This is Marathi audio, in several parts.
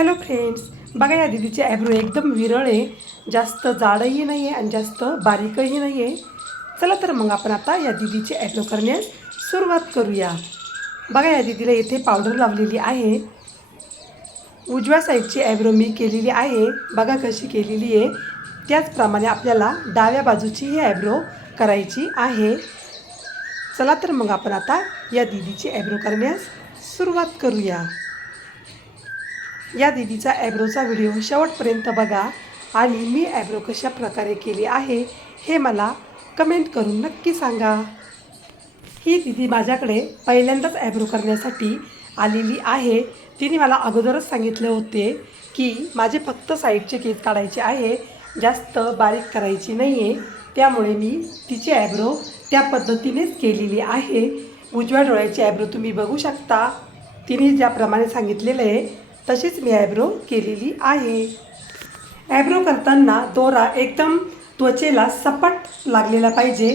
हॅलो फ्रेंड्स, बघा या दीदीचे ॲब्रो एकदम विरळ आहे, जास्त जाडही नाही आहे आणि जास्त बारीकही नाही आहे. चला तर मग आपण आता या दीदीचे ॲब्रो करण्यास सुरुवात करूया. बघा या दीदीला इथे पावडर लावलेली आहे. उजव्या साईडची ॲब्रो मी केलेली आहे, बघा कशी केलेली आहे. त्याचप्रमाणे आपल्याला डाव्या बाजूची ही ॲब्रो करायची आहे. चला तर मग आपण आता या दीदीची ॲब्रो करण्यास सुरुवात करूया. या दीदीचा ॲब्रोचा व्हिडिओ शेवटपर्यंत बघा आणि मी ॲब्रो कशा प्रकारे केली आहे हे मला कमेंट करून नक्की सांगा. ही दीदी माझ्याकडे पहिल्यांदाच ॲब्रो करण्यासाठी आलेली आहे. तिने मला अगोदरच सांगितले होते की माझे फक्त साईडचे केस काढायचे आहे, जास्त बारीक करायची नाही आहे. त्यामुळे मी तिचे ॲब्रो त्या पद्धतीनेच केलेली आहे. उजव्या डोळ्याची ॲब्रो तुम्ही बघू शकता. तिने ज्याप्रमाणे सांगितलेलं आहे तशीच मी ॲब्रो केलेली आहे. ॲब्रो करताना दोरा एकदम त्वचेला सपाट लागलेला पाहिजे.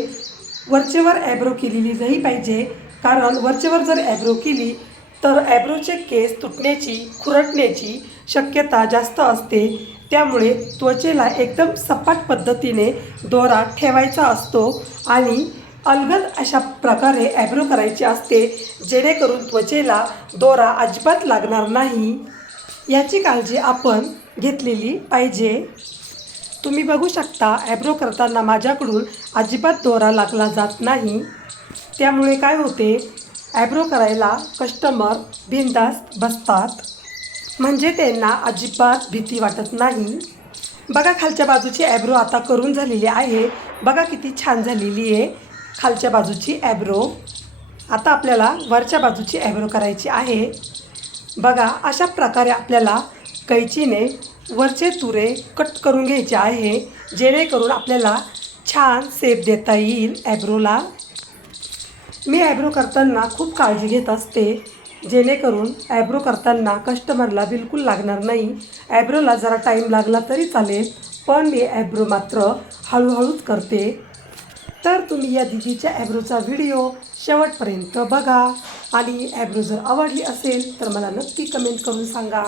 वरचेवर ॲब्रो केलेली नाही पाहिजे, कारण वरचेवर जर ॲब्रो केली तर ॲब्रोचे केस तुटण्याची, खुरटण्याची शक्यता जास्त असते. त्यामुळे त्वचेला एकदम सपाट पद्धतीने दोरा ठेवायचा असतो आणि अलगद अशा प्रकारे ॲब्रो करायची असते, जेणेकरून त्वचेला दोरा अजिबात लागणार नाही. याची काळजी आपण घेतलेली पाहिजे. तुम्ही बघू शकता ॲब्रो करताना माझ्याकडून अजिबात दोरा लागला जात नाही. त्यामुळे काय होते, ॲब्रो करायला कस्टमर बिनधास्त बसतात, म्हणजे त्यांना अजिबात भीती वाटत नाही. बघा खालच्या बाजूची ॲब्रो आता करून झालेली आहे. बघा किती छान झालेली आहे खालच्या बाजूची ॲब्रो. आता आपल्याला वरच्या बाजूची ॲब्रो करायची आहे. बघा अशा प्रकारे आपल्याला कैचीने वरचे तुरे कट करून घ्यायचे आहे, जेणेकरून आपल्याला छान शेप देता येईल ॲब्रोला. मी ॲब्रो करताना खूप काळजी घेत असते, जेणेकरून ॲब्रो करताना कस्टमरला बिलकुल लागणार नाही. ॲब्रोला जरा टाईम लागला तरी चालेल, पण मी ॲब्रो मात्र हळूहळूच करते. तर तुम्ही या दीदीच्या ॲब्रोचा व्हिडिओ शेवटपर्यंत बघा आणि ॲब्रो जर आवडली असेल तर मला नक्की कमेंट करून सांगा.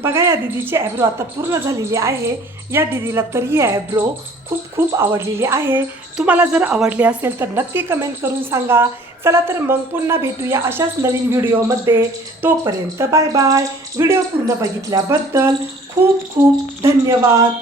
बघा या दीदीची ॲब्रो आता पूर्ण झालेली आहे. या दीदीला तर ही ॲब्रो खूप खूप आवडलेली आहे. तुम्हाला जर आवडली असेल तर नक्की कमेंट करून सांगा. चला तर मग पुन्हा भेटूया अशाच नवीन व्हिडिओमध्ये. तोपर्यंत बाय बाय. व्हिडिओ पूर्ण बघितल्याबद्दल खूप खूप धन्यवाद.